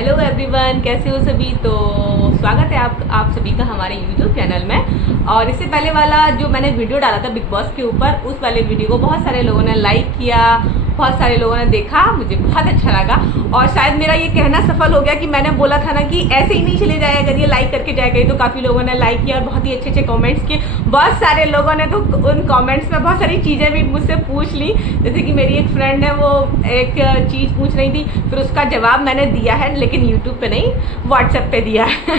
Hello everyone, कैसे हो सभी। तो स्वागत है आप सभी का हमारे यूट्यूब चैनल में। और इससे पहले वाला जो मैंने वीडियो डाला था बिग बॉस के ऊपर, उस वाले वीडियो को बहुत सारे लोगों ने लाइक किया, बहुत सारे लोगों ने देखा, मुझे बहुत अच्छा लगा। और शायद मेरा ये कहना सफल हो गया कि मैंने बोला था ना कि ऐसे ही नहीं चले जाया करिए, लाइक करके जाया करिए। तो काफ़ी लोगों ने लाइक किया और बहुत ही अच्छे अच्छे कमेंट्स किए। बहुत सारे लोगों ने तो उन कमेंट्स में बहुत सारी चीज़ें भी मुझसे पूछ ली। जैसे कि मेरी एक फ्रेंड है, वो एक चीज़ पूछ रही थी, फिर उसका जवाब मैंने दिया है, लेकिन यूट्यूब पे नहीं, व्हाट्सएप पे दिया है।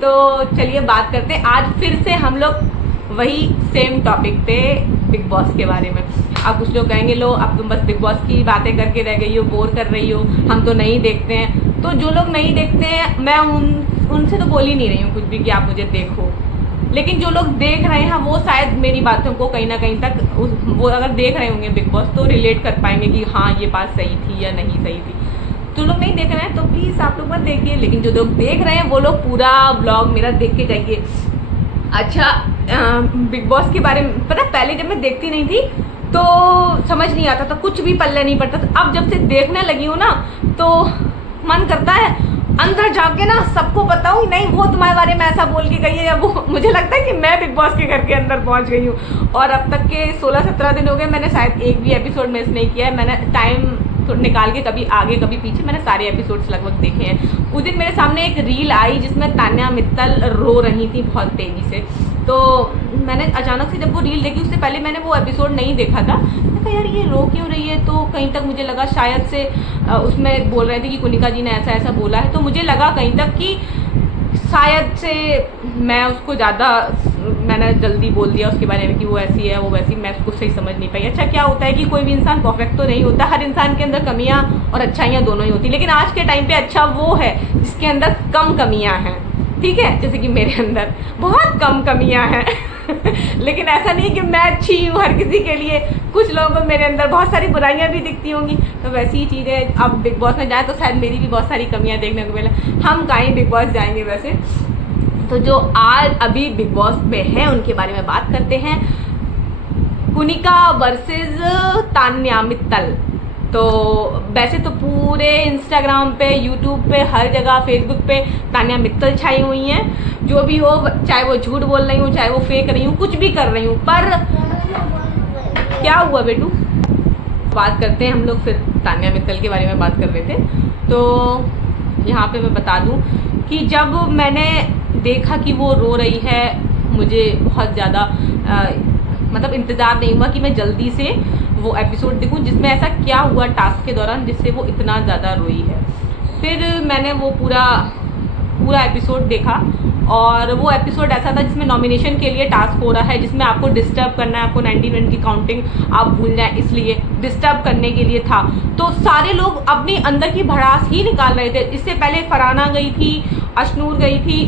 तो चलिए बात करते हैं आज फिर से हम लोग वही सेम टॉपिक पे, बिग बॉस के बारे में। अब कुछ लोग कहेंगे, लो अब तुम बस बिग बॉस की बातें करके रह गई हो, बोर कर रही हो, हम तो नहीं देखते हैं। तो जो लोग नहीं देखते हैं, मैं उनसे तो बोल ही नहीं रही हूँ कुछ भी कि आप मुझे देखो। लेकिन जो लोग देख रहे हैं वो शायद मेरी बातों को कहीं ना कहीं तक वो अगर देख रहे होंगे बिग बॉस तो रिलेट कर पाएंगे कि हाँ ये बात सही थी या नहीं सही थी। जो लोग नहीं देख रहे हैं तो प्लीज़ आप लोग मत देखिए, लेकिन जो लोग देख रहे हैं वो लोग पूरा व्लॉग मेरा देख के जाइए। अच्छा, बिग बॉस के बारे में पता, पहले जब मैं देखती नहीं थी तो समझ नहीं आता था, कुछ भी पल्ले नहीं पड़ता था। अब जब से देखने लगी हूँ ना तो मन करता है अंदर जाके ना सबको बताऊँ, नहीं वो तुम्हारे बारे में ऐसा बोल के गई है, या वो मुझे लगता है कि मैं बिग बॉस के घर के अंदर पहुँच गई हूँ। और अब तक के 16-17 दिन हो गए, मैंने शायद एक भी एपिसोड मिस नहीं किया है। मैंने टाइम निकाल के कभी आगे कभी पीछे मैंने सारे एपिसोड्स लगभग देखे हैं। उस दिन मेरे सामने एक रील आई जिसमें तान्या मित्तल रो रही थी बहुत तेजी से। तो मैंने अचानक से जब वो रील देखी, उससे पहले मैंने वो एपिसोड नहीं देखा था। मैंने कहा यार ये रो क्यों रही है, तो कहीं तक मुझे लगा शायद से उसमें बोल रहे थे कि कुनिका जी ने ऐसा ऐसा बोला है, तो मुझे लगा कहीं तक कि शायद से मैं उसको मैंने जल्दी बोल दिया उसके बारे में कि वो ऐसी है वो वैसी, मैं उसको सही समझ नहीं पाई। अच्छा, क्या होता है कि कोई भी इंसान परफेक्ट तो नहीं होता, हर इंसान के अंदर कमियां और अच्छाइयां दोनों ही होती, लेकिन आज के टाइम पे अच्छा वो है जिसके अंदर कम कमियां हैं। ठीक है, जैसे कि मेरे अंदर बहुत कम कमियां हैं। लेकिन ऐसा नहीं कि मैं अच्छी हूँ हर किसी के लिए, कुछ लोगों को मेरे अंदर बहुत सारी बुराइयां भी दिखती होंगी। तो वैसी ही चीज़ है, अब बिग बॉस में जाए तो शायद मेरी भी बहुत सारी कमियां देखने को मिले। हम कहीं बिग बॉस जाएंगे वैसे। तो जो आज अभी बिग बॉस में है उनके बारे में बात करते हैं। कुनिका वर्सेस तान्या मित्तल। तो वैसे तो पूरे इंस्टाग्राम पे, यूट्यूब पे, हर जगह, फेसबुक पे तान्या मित्तल छाई हुई हैं। जो भी हो, चाहे वो झूठ बोल रही हूँ, चाहे वो फेंक रही हूँ, कुछ भी कर रही हूँ, पर क्या हुआ बेटू। बात करते हैं हम लोग फिर तान्या मित्तल के बारे में बात कर रहे थे। तो यहाँ पे मैं बता दूँ कि जब मैंने देखा कि वो रो रही है, मुझे बहुत ज़्यादा मतलब इंतज़ार नहीं हुआ कि मैं जल्दी से वो एपिसोड देखूं जिसमें ऐसा क्या हुआ टास्क के दौरान जिससे वो इतना ज़्यादा रोई है। फिर मैंने वो पूरा एपिसोड देखा, और वो एपिसोड ऐसा था जिसमें नॉमिनेशन के लिए टास्क हो रहा है, जिसमें आपको डिस्टर्ब करना है, आपको 90 मिनट की काउंटिंग आप भूल जाएं, इसलिए डिस्टर्ब करने के लिए था। तो सारे लोग अपनी अंदर की भड़ास ही निकाल रहे थे। इससे पहले फरहाना गई थी, अशनूर गई थी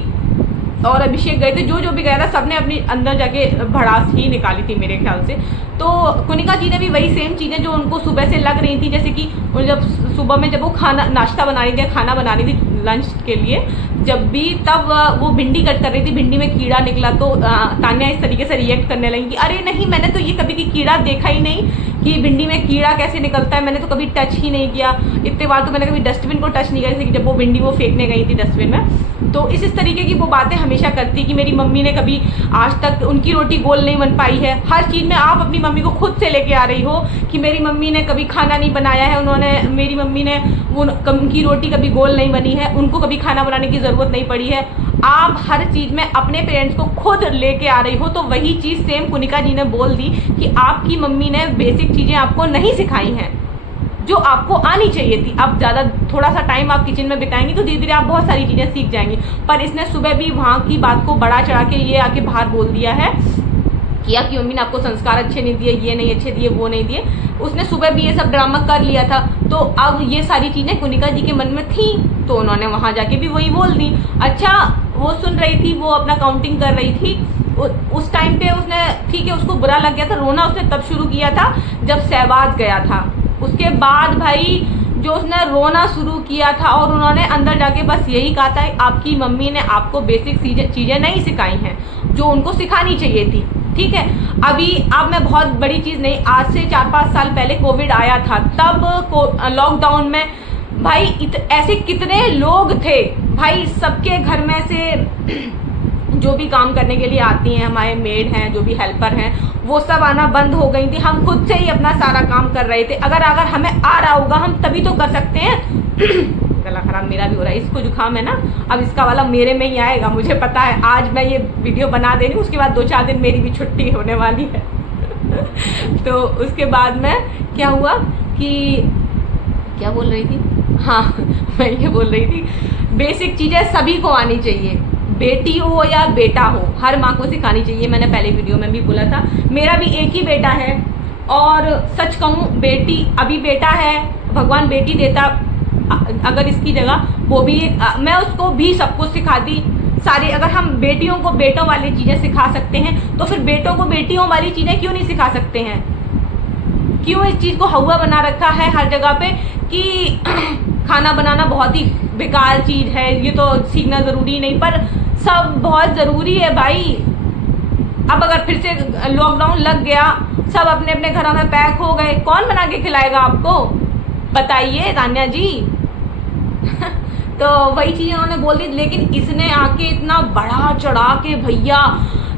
और अभिषेक गए थे। जो भी गया था सबने अपनी अंदर जाके भड़ास ही निकाली थी मेरे ख्याल से। तो कुनिका जी ने भी वही सेम चीज़ें जो उनको सुबह से लग रही थी, जैसे कि जब सुबह में जब वो नाश्ता बना रही थी, खाना बना रही थी लंच के लिए, जब भी तब वो भिंडी कट कर रही थी, भिंडी में कीड़ा निकला तो तान्या इस तरीके से रिएक्ट करने लगी कि अरे नहीं, मैंने तो ये कभी की कीड़ा देखा ही नहीं कि भिंडी में कीड़ा कैसे निकलता है, मैंने तो कभी टच ही नहीं किया। इतने बार तो मैंने कभी डस्टबिन को टच नहीं किया, जैसे कि जब वो भिंडी वो फेंकने गई थी डस्टबिन में। तो इस तरीके की वो बातें हमेशा करती कि मेरी मम्मी ने कभी आज तक उनकी रोटी गोल नहीं बन पाई है। हर चीज़ में आप अपनी मम्मी को खुद से लेके आ रही हो कि मेरी मम्मी ने कभी खाना नहीं बनाया है, मेरी मम्मी ने उनकी रोटी कभी गोल नहीं बनी है, उनको कभी खाना बनाने की ज़रूरत नहीं पड़ी है। आप हर चीज़ में अपने पेरेंट्स को खुद लेके आ रही हो। तो वही चीज़ सेम कुनिका जी ने बोल दी कि आपकी मम्मी ने बेसिक चीज़ें आपको नहीं सिखाई हैं जो आपको आनी चाहिए थी। अब ज़्यादा थोड़ा सा टाइम आप किचन में बिताएंगी तो धीरे धीरे आप बहुत सारी चीज़ें सीख जाएंगी। पर इसने सुबह भी वहाँ की बात को बढ़ा चढ़ा के ये आके बाहर बोल दिया है कि आपकी मम्मी ने आपको संस्कार अच्छे नहीं दिए, ये नहीं अच्छे दिए, वो नहीं दिए। उसने सुबह भी ये सब ड्रामा कर लिया था। तो अब ये सारी चीज़ें कुनिका जी के मन में थी, तो उन्होंने वहाँ जाके भी वही बोल दी। अच्छा, वो सुन रही थी, वो अपना काउंटिंग कर रही थी। उस टाइम पे उसने, ठीक है, उसको बुरा लग गया था, रोना उसने तब शुरू किया था जब सहवाज गया था। उसके बाद भाई जो उसने रोना शुरू किया था, और उन्होंने अंदर जाके बस यही कहा था आपकी मम्मी ने आपको बेसिक चीज़ें नहीं सिखाई हैं जो उनको सिखानी चाहिए थी। ठीक है, अब मैं बहुत बड़ी चीज़ नहीं, आज से 4-5 साल पहले कोविड आया था, तब लॉकडाउन में भाई ऐसे कितने लोग थे भाई, सबके घर में से जो भी काम करने के लिए आती हैं, हमारे मेड हैं, जो भी हेल्पर हैं, वो सब आना बंद हो गई थी। हम खुद से ही अपना सारा काम कर रहे थे। अगर हमें आ रहा होगा हम तभी तो कर सकते हैं। गला खराब मेरा भी हो रहा है, इसको जुकाम है ना, अब इसका वाला मेरे में ही आएगा, मुझे पता है। आज मैं ये वीडियो बना दे रही हूँ, उसके बाद 2-4 दिन मेरी भी छुट्टी होने वाली है। तो उसके बाद में क्या हुआ कि क्या बोल रही थी, हाँ मैं ये बोल रही थी, बेसिक चीज़ें सभी को आनी चाहिए, बेटी हो या बेटा हो, हर माँ को सिखानी चाहिए। मैंने पहले वीडियो में भी बोला था, मेरा भी एक ही बेटा है, और सच कहूँ बेटी अभी बेटा है, भगवान बेटी देता अगर इसकी जगह वो भी मैं उसको भी सब कुछ सिखाती सारी। अगर हम बेटियों को बेटों वाली चीज़ें सिखा सकते हैं तो फिर बेटों को बेटियों वाली चीज़ें क्यों नहीं सिखा सकते हैं? क्यों इस चीज़ को हवा बना रखा है हर जगह पे कि खाना बनाना बहुत ही बेकार चीज़ है, ये तो सीखना ज़रूरी नहीं, पर सब बहुत ज़रूरी है भाई। अब अगर फिर से लॉकडाउन लग गया, सब अपने अपने घरों में पैक हो गए, कौन बना के खिलाएगा आपको, बताइए तान्या जी। तो वही चीज़ उन्होंने बोल दी, लेकिन इसने आके इतना बड़ा चढ़ा के भैया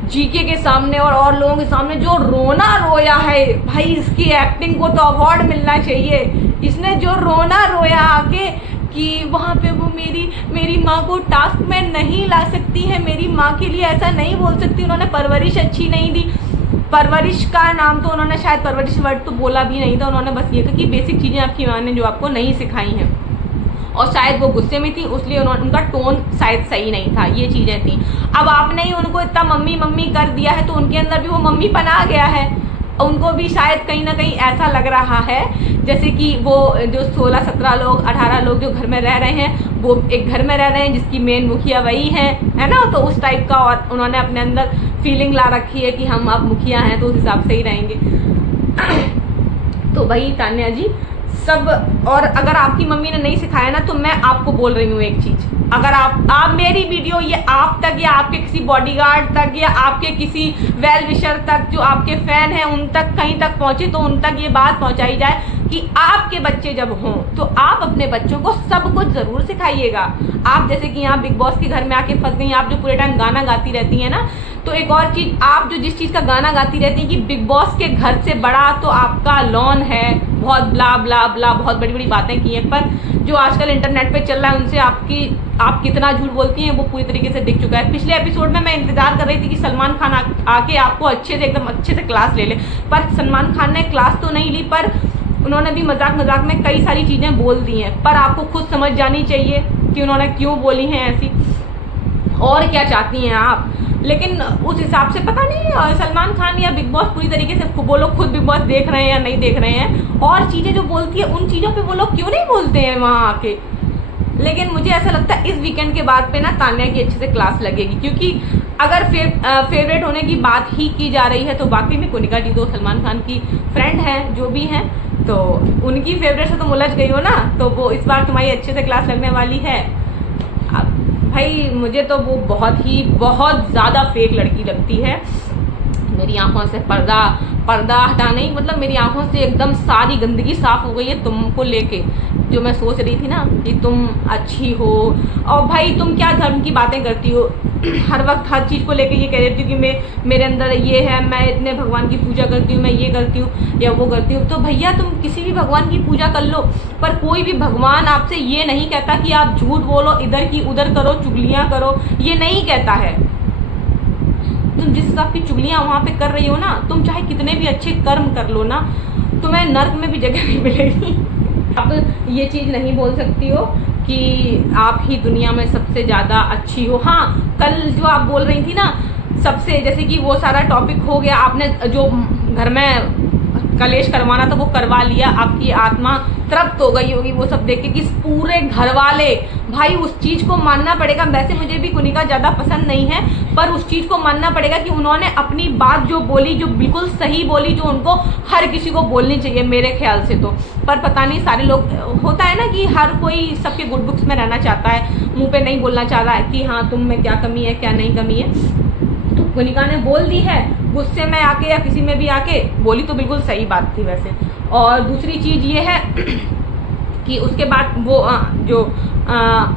जीके के सामने और लोगों के सामने जो रोना रोया है भाई, इसकी एक्टिंग को तो अवार्ड मिलना चाहिए। इसने जो रोना रोया आके कि वहाँ पे वो मेरी माँ को टास्क में नहीं ला सकती है, मेरी माँ के लिए ऐसा नहीं बोल सकती, उन्होंने परवरिश अच्छी नहीं दी। परवरिश का नाम तो उन्होंने शायद परवरिश वर्ड तो बोला भी नहीं था, उन्होंने बस ये कहा कि बेसिक चीज़ें आपकी माँ ने जो आपको नहीं सिखाई हैं, और शायद वो गुस्से में थी इसलिए उनका टोन शायद सही नहीं था, ये चीज़ें थी। अब आपने ही उनको इतना मम्मी मम्मी कर दिया है तो उनके अंदर भी वो मम्मी पना आ गया है, उनको भी शायद कहीं ना कहीं ऐसा लग रहा है जैसे कि वो जो 16-17 लोग 18 लोग जो घर में रह रहे हैं वो एक घर में रह रहे हैं जिसकी मेन मुखिया वही है ना, तो उस टाइप का। और उन्होंने अपने अंदर फीलिंग ला रखी है कि हम अब मुखिया हैं तो उस हिसाब से ही रहेंगे। तो वही तान्या जी सब। और अगर आपकी मम्मी ने नहीं सिखाया ना, तो मैं आपको बोल रही हूँ एक चीज़, अगर आप मेरी वीडियो ये आप तक या आपके किसी बॉडीगार्ड तक या आपके किसी वेल विशर तक जो आपके फैन हैं उन तक कहीं तक पहुँचे, तो उन तक ये बात पहुँचाई जाए कि आपके बच्चे जब हों तो आप अपने बच्चों को सब कुछ ज़रूर सिखाइएगा। आप जैसे कि यहाँ बिग बॉस के घर में आके फंस गई, आप जो पूरे टाइम गाना गाती रहती हैं ना, तो एक और चीज़, आप जो जिस चीज़ का गाना गाती रहती हैं कि बिग बॉस के घर से बड़ा तो आपका लॉन है, बहुत ब्ला ब्ला ब्ला बहुत बड़ी बड़ी बातें की हैं, पर जो आजकल इंटरनेट पे चल रहा है उनसे आप कितना झूठ बोलती हैं वो पूरी तरीके से दिख चुका है। पिछले एपिसोड में मैं इंतजार कर रही थी कि सलमान खान आके आपको अच्छे से एकदम अच्छे से क्लास ले ले, पर सलमान खान ने क्लास तो नहीं ली, पर उन्होंने भी मजाक मजाक में कई सारी चीज़ें बोल दी हैं, पर आपको खुद समझ जानी चाहिए कि उन्होंने क्यों बोली हैं ऐसी और क्या चाहती हैं आप। लेकिन उस हिसाब से पता नहीं सलमान खान या बिग बॉस पूरी तरीके से वो लोग खुद बिग बॉस देख रहे हैं या नहीं देख रहे हैं, और चीज़ें जो बोलती है उन चीज़ों पे वो लोग क्यों नहीं बोलते हैं वहाँ आके। लेकिन मुझे ऐसा लगता है इस वीकेंड के बाद पे ना तान्या की अच्छे से क्लास लगेगी, क्योंकि अगर फेवरेट होने की बात ही की जा रही है तो वाकई में कोनिका जी तो सलमान खान की फ्रेंड हैं जो भी हैं, तो उनकी फेवरेट से तुम उलझ गई हो ना, तो वो इस बार तुम्हारी अच्छे से क्लास लगने वाली है। अब भाई मुझे तो वो बहुत ज़्यादा फेक लड़की लगती है। मेरी आंखों से पर्दा हटा नहीं, मतलब मेरी आंखों से एकदम सारी गंदगी साफ़ हो गई है तुमको लेके। जो मैं सोच रही थी ना कि तुम अच्छी हो, और भाई तुम क्या धर्म की बातें करती हो, हर वक्त हर चीज़ को लेके ये कह देती हो कि मेरे अंदर ये है, मैं इतने भगवान की पूजा करती हूँ, मैं ये करती हूँ या वो करती हूँ। तो भैया तुम किसी भी भगवान की पूजा कर लो, पर कोई भी भगवान आपसे ये नहीं कहता कि आप झूठ बोलो, इधर की उधर करो, चुगलियाँ करो, ये नहीं कहता है। तुम जिस हिसाब की चुगलियाँ वहाँ पे कर रही हो ना, तुम चाहे कितने भी अच्छे कर्म कर लो ना, तुम्हें नर्क में भी जगह नहीं मिलेगी। आप ये चीज़ नहीं बोल सकती हो कि आप ही दुनिया में सबसे ज़्यादा अच्छी हो। हाँ, कल जो आप बोल रही थी ना सबसे, जैसे कि वो सारा टॉपिक हो गया, आपने जो घर में कलेश करवाना था वो करवा लिया, आपकी आत्मा तृप्त हो गई होगी वो सब देख के कि पूरे घर वाले, भाई उस चीज़ को मानना पड़ेगा। वैसे मुझे भी कोनिका ज़्यादा पसंद नहीं है, पर उस चीज़ को मानना पड़ेगा कि उन्होंने अपनी बात जो बोली, जो बिल्कुल सही बोली, जो उनको हर किसी को बोलनी चाहिए मेरे ख्याल से तो। पर पता नहीं सारे लोग, होता है ना कि हर कोई सबके गुड बुक्स में रहना चाहता है, मुँह पे नहीं बोलना चाह रहा है कि हाँ तुम में क्या कमी है क्या नहीं कमी है। तो कोनिका ने बोल दी है, गुस्से में आके या किसी में भी आके बोली तो बिल्कुल सही बात थी वैसे। और दूसरी चीज़ ये है कि उसके बाद वो जो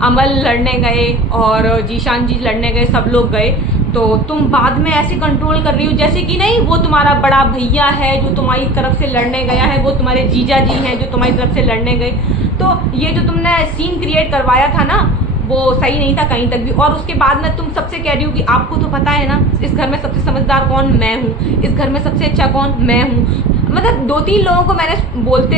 अमल लड़ने गए और जीशान जी लड़ने गए, सब लोग गए, तो तुम बाद में ऐसे कंट्रोल कर रही हो जैसे कि नहीं वो तुम्हारा बड़ा भैया है जो तुम्हारी तरफ से लड़ने गया है, वो तुम्हारे जीजा जी हैं जो तुम्हारी तरफ से लड़ने गए। तो ये जो तुमने सीन क्रिएट करवाया था ना, वो सही नहीं था कहीं तक भी। और उसके बाद में तुम सबसे कह रही हो कि आपको तो पता है ना इस घर में सबसे समझदार कौन, मैं हूँ, इस घर में सबसे अच्छा कौन, मैं हूँ। मतलब 2-3 लोगों को मैंने बोलते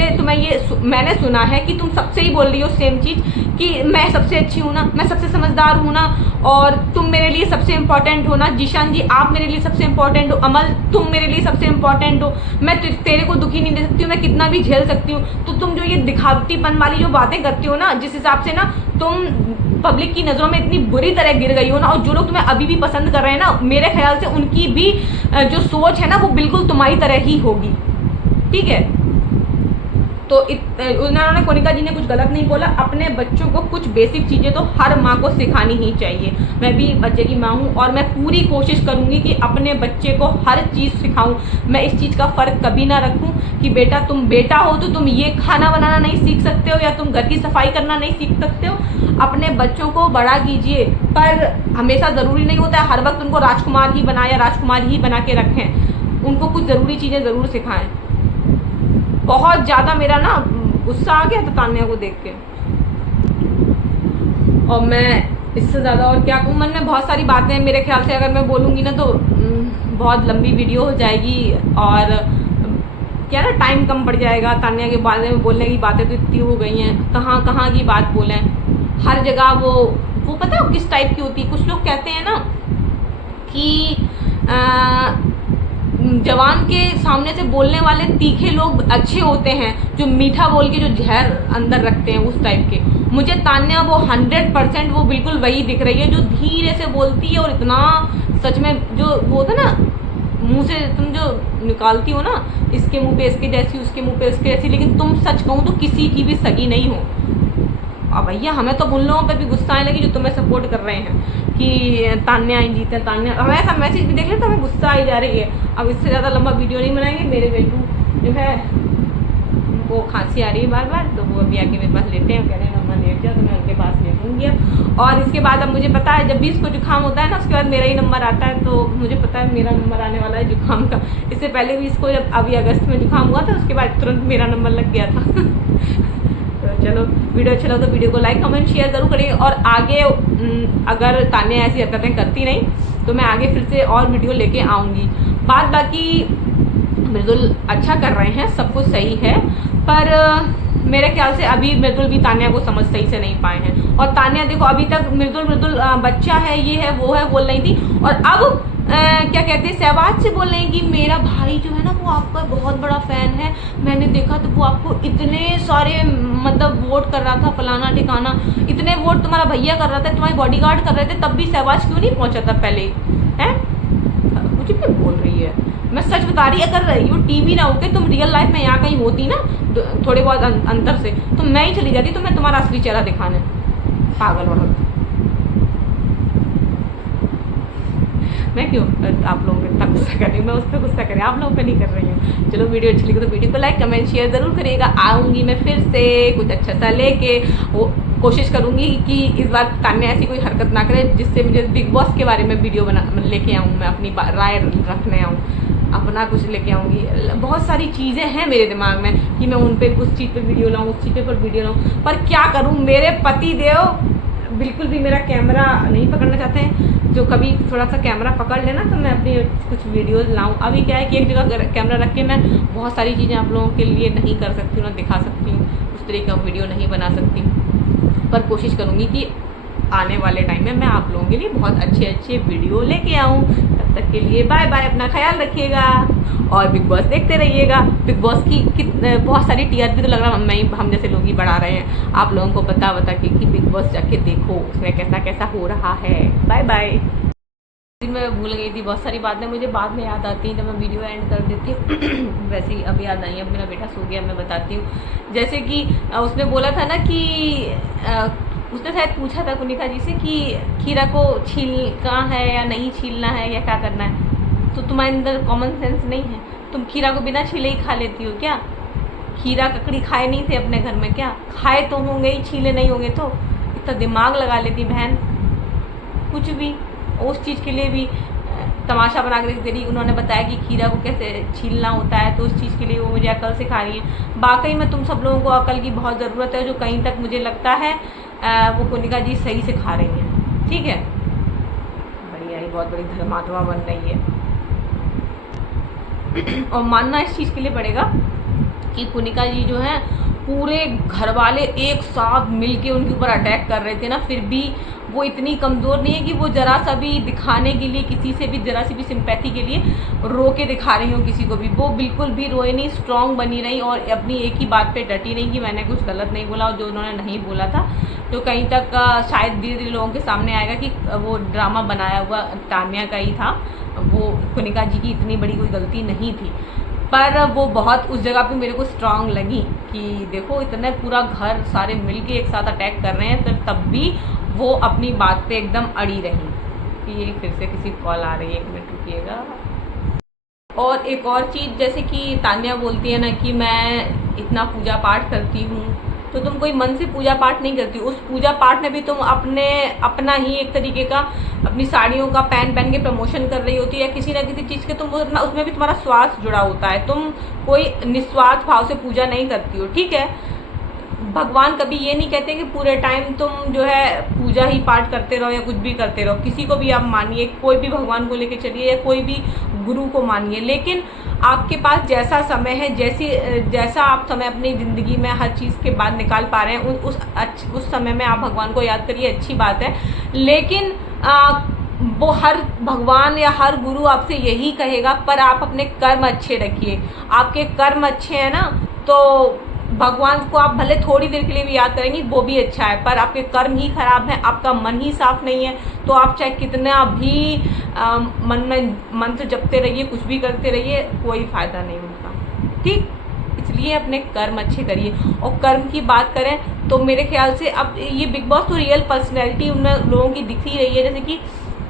मैंने सुना है कि तुम सबसे ही बोल रही हो सेम चीज़ कि मैं सबसे अच्छी हूँ ना, मैं सबसे समझदार हूँ ना, और तुम मेरे लिए सबसे इम्पोर्टेंट हो ना, जीशान जी आप मेरे लिए सबसे इम्पोर्टेंट हो, अमल तुम मेरे लिए सबसे इम्पोर्टेंट हो, मैं तेरे को दुखी नहीं दे सकती हूँ, मैं कितना भी झेल सकती हूँ। तो तुम जो ये दिखावटीपन वाली जो बातें करती हो ना, जिस हिसाब से ना तुम पब्लिक की नज़रों में इतनी बुरी तरह गिर गई हो ना, और जो लोग तुम्हें अभी भी पसंद कर रहे हैं ना, मेरे ख्याल से उनकी भी जो सोच है ना वो बिल्कुल तुम्हारी तरह ही होगी, ठीक है। तो उन्होंने कोनिका जी ने कुछ गलत नहीं बोला। अपने बच्चों को कुछ बेसिक चीज़ें तो हर माँ को सिखानी ही चाहिए। मैं भी बच्चे की माँ हूँ और मैं पूरी कोशिश करूँगी कि अपने बच्चे को हर चीज़ सिखाऊँ। मैं इस चीज़ का फ़र्क कभी ना रखूँ कि बेटा तुम बेटा हो तो तुम ये खाना बनाना नहीं सीख सकते हो या तुम घर की सफाई करना नहीं सीख सकते हो। अपने बच्चों को बड़ा कीजिए, पर हमेशा ज़रूरी नहीं होता है हर वक्त उनको राजकुमार ही बनाए या राजकुमार ही बना के रखें। उनको कुछ ज़रूरी चीज़ें ज़रूर सिखाएं। बहुत ज़्यादा मेरा ना गुस्सा आ गया था तान्या को देख के, और मैं इससे ज़्यादा और क्या कहूँ। मन में बहुत सारी बातें हैं, मेरे ख्याल से अगर मैं बोलूँगी ना तो बहुत लंबी वीडियो हो जाएगी, और क्या ना टाइम कम पड़ जाएगा। तान्या के बारे में बोलने की बातें तो इतनी हो गई हैं, कहाँ कहाँ की बात बोलें। हर जगह वो पता है किस टाइप की होती है। कुछ लोग कहते हैं ना कि जवान के सामने से बोलने वाले तीखे लोग अच्छे होते हैं, जो मीठा बोल के जो जहर अंदर रखते हैं, उस टाइप के। मुझे तान्या वो 100% वो बिल्कुल वही दिख रही है, जो धीरे से बोलती है और इतना सच में जो वो होता है ना, मुंह से तुम जो निकालती हो ना, इसके मुंह पे इसके जैसी, उसके मुंह पे इसके जैसी, लेकिन तुम सच कहूँ तो किसी की भी सगी नहीं हो। अब भैया हमें तो उन लोगों पे भी गुस्सा आने लगी जो तुम्हें सपोर्ट कर रहे हैं कि तान्या ही जीते, तान्या। हमें ऐसा मैसेज भी देख ले तो हमें गुस्सा आई जा रही है। अब इससे ज़्यादा लंबा वीडियो नहीं बनाएंगे। मेरे बेटू जो है वो खांसी आ रही है बार बार, तो वो अभी आके मेरे पास लेटे हैं, कह रहे हैं मम्मा लेट जाओ, तो मैं उनके पास लेटूंगी अब। और इसके बाद अब मुझे पता है जब भी इसको जुकाम होता है ना, उसके बाद मेरा ही नंबर आता है, तो मुझे पता है मेरा नंबर आने वाला है जुकाम का। इससे पहले भी इसको जब अभी अगस्त में जुकाम हुआ था, उसके बाद तुरंत मेरा नंबर लग गया था। तो चलो, वीडियो अच्छा लगा तो वीडियो को लाइक कमेंट शेयर ज़रूर करिए, और आगे अगर तान्या ऐसी हरकतें करती नहीं तो मैं आगे फिर से और वीडियो लेके आऊँगी। बाकी मृदुल अच्छा कर रहे हैं, सब कुछ सही है, पर मेरे ख्याल से अभी मृदुल भी तान्या को समझ सही से नहीं पाए हैं। और तान्या देखो अभी तक मृदुल बच्चा है, ये है वो है बोल रही थी, और अब क्या कहते हैं सहवाज से बोल रहे हैं कि मेरा भाई जो है ना वो आपका बहुत बड़ा फ़ैन है, मैंने देखा तो वो आपको इतने सारे मतलब वोट कर रहा था, फलाना ठिकाना, इतने वोट तुम्हारा भैया कर रहा था, तुम्हारे बॉडीगार्ड कर रहे थे, तब भी सहवाज क्यों नहीं पहुंचा था पहले है। कुछ भी बोल रही है, मैं सच बता रही। अगर ये टीवी ना होके तुम रियल लाइफ में यहाँ कहीं होती ना थोड़े बहुत अंतर से, तो मैं ही चली जाती, तो मैं तुम्हारा असली चेहरा दिखाने। पागल औरत, मैं क्यों आप लोगों पे इतना गुस्सा कर रही हूँ, मैं उस पर गुस्सा करें, आप लोगों पे नहीं कर रही हूँ। चलो, वीडियो अच्छी लगी तो वीडियो को लाइक कमेंट शेयर ज़रूर करिएगा। आऊँगी मैं फिर से कुछ अच्छा सा लेके, वो कोशिश करूँगी कि इस बार तान्या ऐसी कोई हरकत ना करे जिससे मुझे बिग बॉस के बारे में वीडियो बना लेके आऊँ, मैं अपनी राय रखने आऊँ, अपना कुछ लेके आऊँगी। बहुत सारी चीज़ें हैं मेरे दिमाग में कि मैं उन पर उस चीज़ पर वीडियो लाऊँ, उस चीज़ पर वीडियो लाऊँ, पर क्या करूँ, मेरे पति देव बिल्कुल भी मेरा कैमरा नहीं पकड़ना चाहते हैं। जो कभी थोड़ा सा कैमरा पकड़ लेना तो मैं अपनी कुछ वीडियोस लाऊं। अभी क्या है कि एक जगह कैमरा रख के मैं बहुत सारी चीज़ें आप लोगों के लिए नहीं कर सकती हूँ, ना दिखा सकती हूँ, उस तरीके का वीडियो नहीं बना सकती, पर कोशिश करूँगी कि आने वाले टाइम में मैं आप लोगों के लिए बहुत अच्छे वीडियो लेके आऊँ। तब तक के लिए बाय बाय, अपना ख्याल रखिएगा और बिग बॉस देखते रहिएगा। बिग बॉस की बहुत सारी टीआरपी तो लग रहा है हम जैसे लोग ही बढ़ा रहे हैं। आप लोगों को बता कि बिग बॉस जाके देखो उसमें कैसा कैसा हो रहा है। Bye bye. मैं भूल गई थी बहुत सारी बातें, मुझे बाद में याद आती हैं जब मैं वीडियो एंड कर देती हूँ। वैसे ही अभी याद आई है, अब मेरा बेटा सो गया, मैं बताती हूँ। जैसे कि उसने बोला था ना कि उसने शायद पूछा था कुनिका जी से कि खीरा को छीलना है या नहीं छीलना है या क्या करना है, तो तुम्हारे अंदर कॉमन सेंस नहीं है, तुम खीरा को बिना छीले ही खा लेती हो क्या? खीरा ककड़ी खाए नहीं थे अपने घर में क्या? खाए तो होंगे ही, छीले नहीं होंगे तो? इतना दिमाग लगा लेती बहन, कुछ भी उस चीज़ के लिए भी तमाशा बना के दे रही। उन्होंने बताया कि खीरा को कैसे छीलना होता है, तो उस चीज़ के लिए वो मुझे अकल सिखा रही है। वाकई में तुम सब लोगों को अकल की बहुत ज़रूरत है, जो कहीं तक मुझे लगता है वो कुनिका जी सही सिखा रही हैं। ठीक है, बढ़िया ही, बहुत बड़ी धर्मात्मा बन रही है। और मानना इस चीज़ के लिए पड़ेगा कि कुनिका जी जो है पूरे घर वाले एक साथ मिलके उनके ऊपर अटैक कर रहे थे ना, फिर भी वो इतनी कमज़ोर नहीं है कि वो ज़रा सा भी दिखाने के लिए, किसी से भी ज़रा सी भी सिंपैथी के लिए रो के दिखा रही हो किसी को भी। वो बिल्कुल भी रोए नहीं, स्ट्रॉन्ग बनी रही और अपनी एक ही बात पे डटी रही कि मैंने कुछ गलत नहीं बोला, और जो उन्होंने नहीं बोला था तो कहीं तक शायद धीरे धीरे लोगों के सामने आएगा कि वो ड्रामा बनाया हुआ तान्या का ही था, वो कुनिका जी की इतनी बड़ी कोई गलती नहीं थी। पर वो बहुत उस जगह पे मेरे को स्ट्रांग लगी कि देखो इतने पूरा घर सारे मिलके एक साथ अटैक कर रहे हैं, तो तब भी वो अपनी बात पे एकदम अड़ी रही। कि ये फिर से किसी कॉल आ रही है, 1 मिनट रुकिएगा। और एक और चीज़, जैसे कि तान्या बोलती है ना कि मैं इतना पूजा पाठ करती हूँ, तो तुम कोई मन से पूजा पाठ नहीं करती। उस पूजा पाठ में भी तुम अपना ही एक तरीके का अपनी साड़ियों का पहन के प्रमोशन कर रही होती है, किसी ना किसी चीज़ के तुम उसमें भी तुम्हारा स्वार्थ जुड़ा होता है। तुम कोई निस्वार्थ भाव से पूजा नहीं करती हो, ठीक है। भगवान कभी ये नहीं कहते कि पूरे टाइम तुम जो है पूजा ही पाठ करते रहो या कुछ भी करते रहो। किसी को भी आप मानिए, कोई भी भगवान को लेके चलिए या कोई भी गुरु को मानिए, लेकिन आपके पास जैसा समय है, जैसा आप समय अपनी ज़िंदगी में हर चीज़ के बाद निकाल पा रहे हैं, उस समय में आप भगवान को याद करिए, अच्छी बात है। लेकिन वो हर भगवान या हर गुरु आपसे यही कहेगा, पर आप अपने कर्म अच्छे रखिए। आपके कर्म अच्छे हैं ना, तो भगवान को आप भले थोड़ी देर के लिए भी याद करेंगी, वो भी अच्छा है। पर आपके कर्म ही खराब हैं, आपका मन ही साफ नहीं है, तो आप चाहे कितना भी मन में मंत्र जपते रहिए, कुछ भी करते रहिए, कोई फ़ायदा नहीं उनका, ठीक। इसलिए अपने कर्म अच्छे करिए। और कर्म की बात करें तो मेरे ख्याल से अब ये बिग बॉस तो रियल पर्सनैलिटी उन लोगों की दिख ही रही है। जैसे कि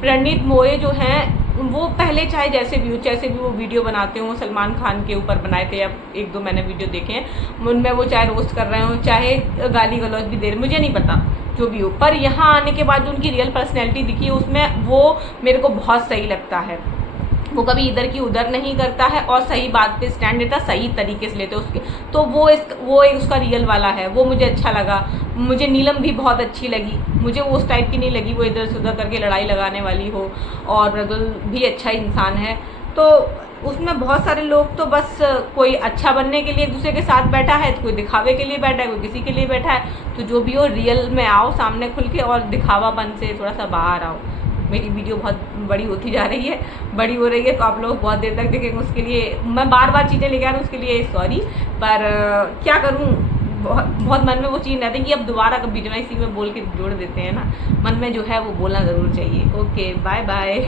प्रणीत मोरे जो हैं, वो पहले चाहे जैसे भी वो वीडियो बनाते हो, सलमान खान के ऊपर बनाए थे, अब 1-2 मैंने वीडियो देखे हैं, उनमें वो चाहे रोस्ट कर रहे हो, चाहे गाली गलौज भी दे रहे, मुझे नहीं पता जो भी हो, पर यहाँ आने के बाद जो उनकी रियल पर्सनैलिटी दिखी है, उसमें वो मेरे को बहुत सही लगता है। वो कभी इधर की उधर नहीं करता है और सही बात पे स्टैंड लेता, सही तरीके से लेते उसके, तो वो एक उसका रियल वाला है, वो मुझे अच्छा लगा। मुझे नीलम भी बहुत अच्छी लगी, मुझे वो उस टाइप की नहीं लगी वो इधर से उधर करके लड़ाई लगाने वाली हो। और रगुल भी अच्छा इंसान है। तो उसमें बहुत सारे लोग तो बस कोई अच्छा बनने के लिए एक दूसरे के साथ बैठा है, तो कोई दिखावे के लिए बैठा है, कोई किसी के लिए बैठा है। तो जो भी हो, रियल में आओ सामने खुल के, और दिखावापन से थोड़ा सा बाहर आओ। मेरी वीडियो बहुत बड़ी होती जा रही है, बड़ी हो रही है, तो आप लोग बहुत देर तक देखेंगे, उसके लिए मैं बार बार चीज़ें लेके आ रही हूँ, उसके लिए सॉरी। पर क्या करूँ, बहुत मन में वो चीज़ रहती है कि अब दोबारा कभी बिना इसी में बोल के जोड़ देते हैं ना, मन में जो है वो बोलना ज़रूर चाहिए। Okay, bye bye.